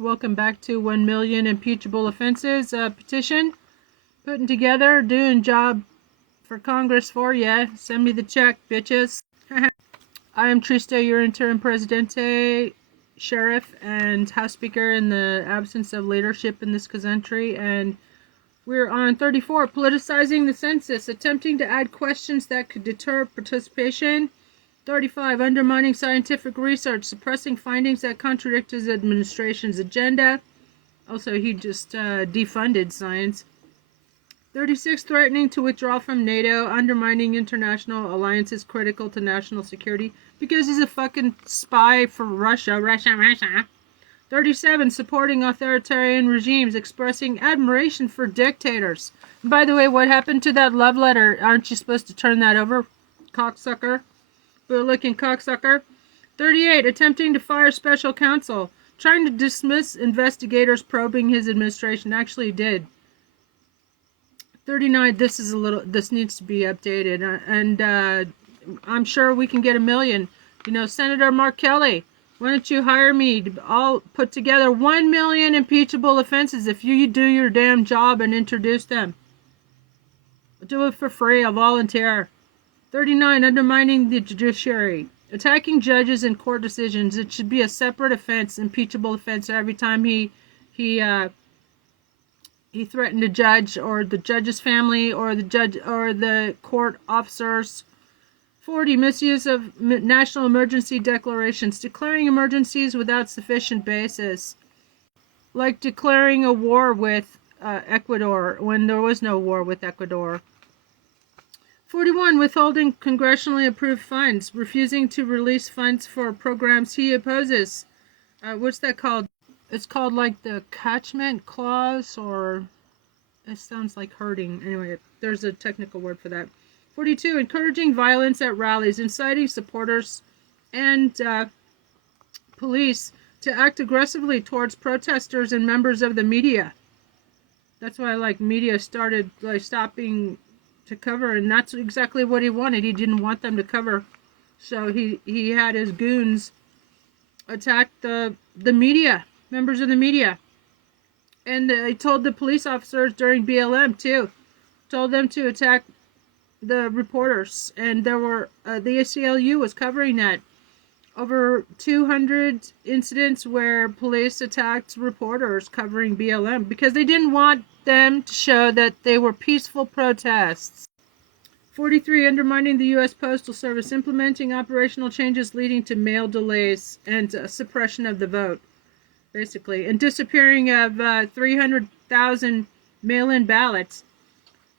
Welcome back to 1 million impeachable offenses petition. Putting together, doing job for Congress for ya. Send me the check, bitches. I am Trista, your interim presidente, sheriff, and house speaker in the absence of leadership in this country. And we're on 34, politicizing the census, attempting to add questions that could deter participation. 35, undermining scientific research, suppressing findings that contradict his administration's agenda. Also, he just defunded science. 36, threatening to withdraw from NATO, undermining international alliances critical to national security because he's a fucking spy for Russia. 37, supporting authoritarian regimes, expressing admiration for dictators. And by the way, what happened to that love letter? Aren't you supposed to turn that over, cocksucker? Looking cocksucker. 38, attempting to fire special counsel, trying to dismiss investigators probing his administration. Actually, he did. 39, this needs to be updated, and I'm sure we can get 1 million. You know, Senator Mark Kelly, why don't you hire me to all put together 1 million impeachable offenses if you do your damn job and introduce them. Do it for free. I'll volunteer. 39, undermining the judiciary, attacking judges and court decisions. It should be a separate offense, impeachable offense, every time he threatened a judge or the judge's family or the judge or the court officers. 40, misuse of national emergency declarations, declaring emergencies without sufficient basis, like declaring a war with Ecuador when there was no war with Ecuador. 41, withholding congressionally approved funds, refusing to release funds for programs he opposes. What's that called? It's called like the catchment clause, or it sounds like hurting. Anyway, there's a technical word for that. 42, encouraging violence at rallies, inciting supporters and police to act aggressively towards protesters and members of the media. That's why media started stopping to cover, and that's exactly what he wanted. He didn't want them to cover, so he had his goons attack the media, members of the media, and he told the police officers during BLM too, told them to attack the reporters, and there were the ACLU was covering that. Over 200 incidents where police attacked reporters covering BLM because they didn't want them to show that they were peaceful protests. 43, undermining the U.S. Postal Service, implementing operational changes leading to mail delays and suppression of the vote, basically, and disappearing of 300,000 mail-in ballots.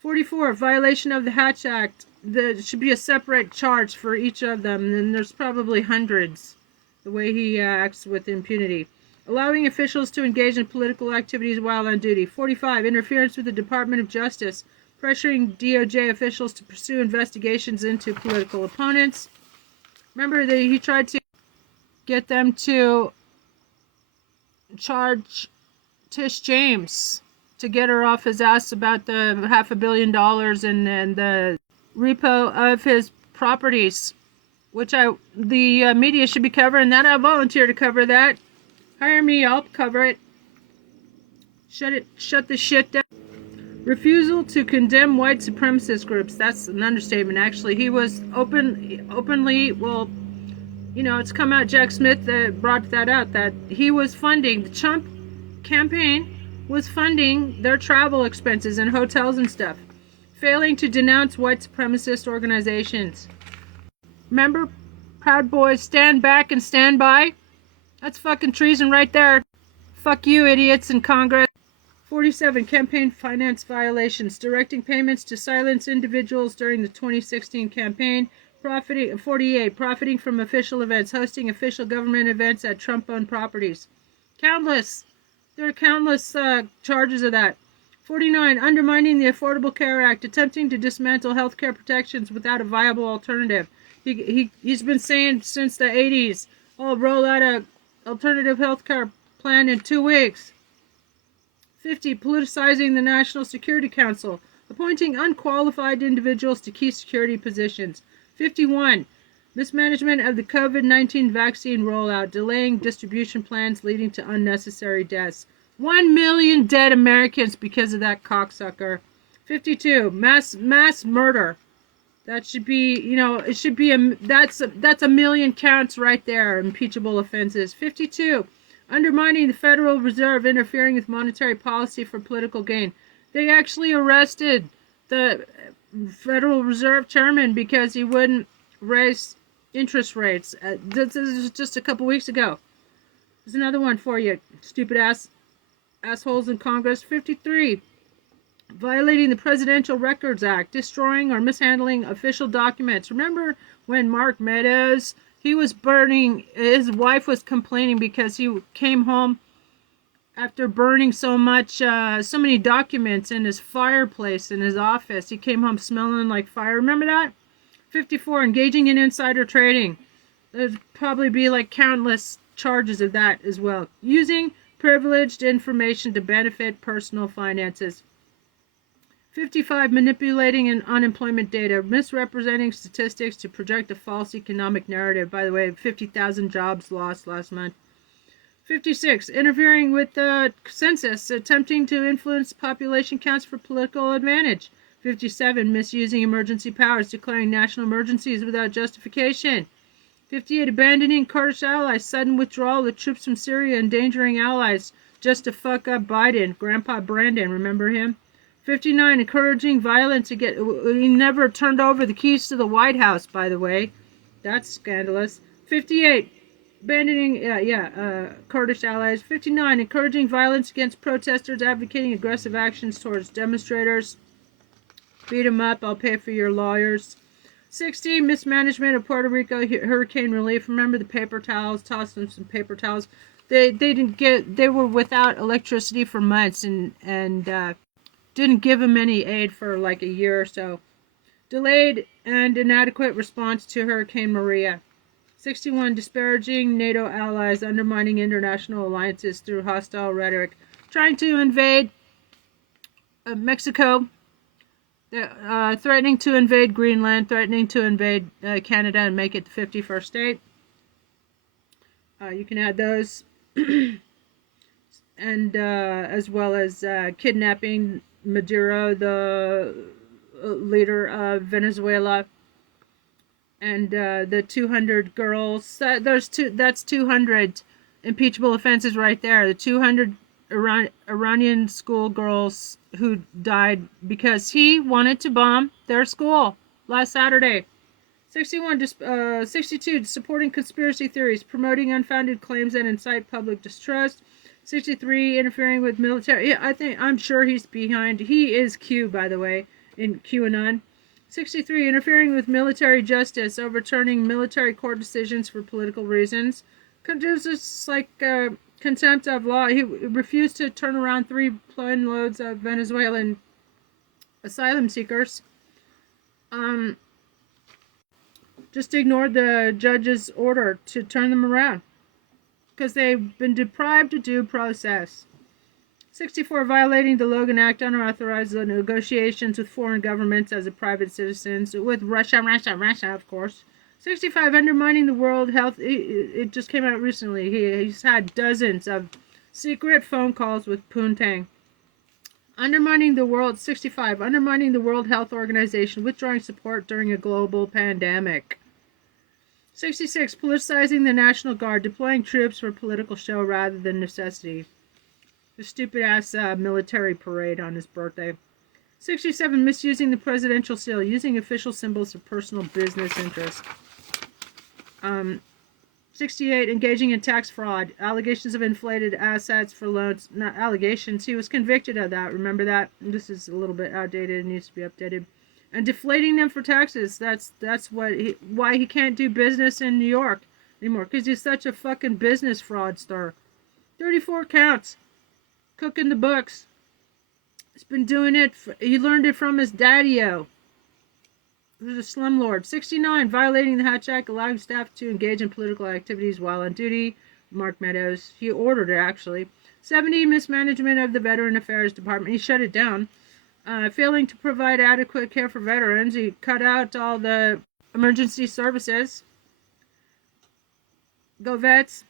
44, violation of the Hatch Act. There should be a separate charge for each of them, and there's probably hundreds, the way he acts with impunity. Allowing officials to engage in political activities while on duty. 45, interference with the Department of Justice, pressuring DOJ officials to pursue investigations into political opponents. Remember that he tried to get them to charge Tish James to get her off his ass about the $500 million and the repo of his properties, which the media should be covering that. I volunteer to cover that. Hire me, I'll cover it. Shut the shit down. Refusal to condemn white supremacist groups. That's an understatement, actually. He was openly, well, you know, it's come out, Jack Smith brought that out, that he was funding, the Trump campaign was funding their travel expenses and hotels and stuff, failing to denounce white supremacist organizations. Remember, Proud Boys, stand back and stand by? That's fucking treason right there. Fuck you, idiots in Congress. 47, campaign finance violations, directing payments to silence individuals during the 2016 campaign. 48, profiting from official events, hosting official government events at Trump-owned properties. There are countless charges of that. 49, undermining the Affordable Care Act, attempting to dismantle health care protections without a viable alternative. He's been saying since the 80s, roll out a alternative health care plan in 2 weeks. 50, politicizing the National Security Council, appointing unqualified individuals to key security positions. 51, Mismanagement of the COVID-19 vaccine rollout, delaying distribution plans leading to unnecessary deaths. 1 million dead Americans because of that cocksucker. 52. Mass murder. That should be, it should be that's a million counts right there. Impeachable offenses. 52. Undermining the Federal Reserve, interfering with monetary policy for political gain. They actually arrested the Federal Reserve chairman because he wouldn't raise interest rates. This is just a couple weeks ago. There's another one for you, stupid assholes in Congress. 53. Violating the Presidential Records Act, destroying or mishandling official documents. Remember when Mark Meadows, he was burning, his wife was complaining because he came home after burning so many documents in his fireplace in his office. He came home smelling like fire. Remember that? 54. Engaging in insider trading. There'd probably be like countless charges of that as well. Using privileged information to benefit personal finances. 55. Manipulating unemployment data, misrepresenting statistics to project a false economic narrative. By the way, 50,000 jobs lost last month. 56. Interfering with the census, attempting to influence population counts for political advantage. 57. Misusing emergency powers, declaring national emergencies without justification. 58. Abandoning Kurdish allies, sudden withdrawal of troops from Syria, endangering allies just to fuck up Biden. Grandpa Brandon, remember him? 59. Encouraging violence he never turned over the keys to the White House, by the way. That's scandalous. 58. Abandoning, Kurdish allies. 59. Encouraging violence against protesters, advocating aggressive actions towards demonstrators. Beat them up, I'll pay for your lawyers. 60. Mismanagement of Puerto Rico hurricane relief. Remember the paper towels? Toss them some paper towels. They were without electricity for months and didn't give them any aid for like a year or so. Delayed and inadequate response to Hurricane Maria. 61. Disparaging NATO allies, undermining international alliances through hostile rhetoric. Trying to invade Mexico. Threatening to invade Greenland. Threatening to invade Canada and make it the 51st state. You can add those. And as well as kidnapping Maduro, the leader of Venezuela, and the 200 girls. That's 200 impeachable offenses right there. The 200 Iranian schoolgirls who died because he wanted to bomb their school last Saturday. 62. Supporting conspiracy theories, promoting unfounded claims that incite public distrust. 63. Interfering with military. I'm sure he's behind. He is Q, by the way, in QAnon. 63. Interfering with military justice, overturning military court decisions for political reasons. Just like contempt of law. He refused to turn around 3 plane loads of Venezuelan asylum seekers. Just ignored the judge's order to turn them around because they've been deprived of due process. 64. Violating the Logan Act, unauthorized negotiations with foreign governments as a private citizen, with Russia, of course. 65. Undermining the World Health. It just came out recently. He's had dozens of secret phone calls with Poontang. 65. Undermining the World Health Organization, withdrawing support during a global pandemic. 66. Politicizing the National Guard, deploying troops for political show rather than necessity. The stupid ass military parade on his birthday. 67. Misusing the presidential seal, using official symbols for personal business interest. 68. Engaging in tax fraud, allegations of inflated assets for loans. Not allegations, he was convicted of that. Remember that? This is a little bit outdated and needs to be updated. And deflating them for taxes. That's why he can't do business in New York anymore, because he's such a fucking business fraudster. 34 counts. Cooking the books. He's been doing it. He learned it from his daddy-o. He's a slumlord. 69. Violating the Hatch Act, allowing staff to engage in political activities while on duty. Mark Meadows. He ordered it, actually. 70. Mismanagement of the Veteran Affairs Department. He shut it down. Failing to provide adequate care for veterans. He cut out all the emergency services. Go Vets.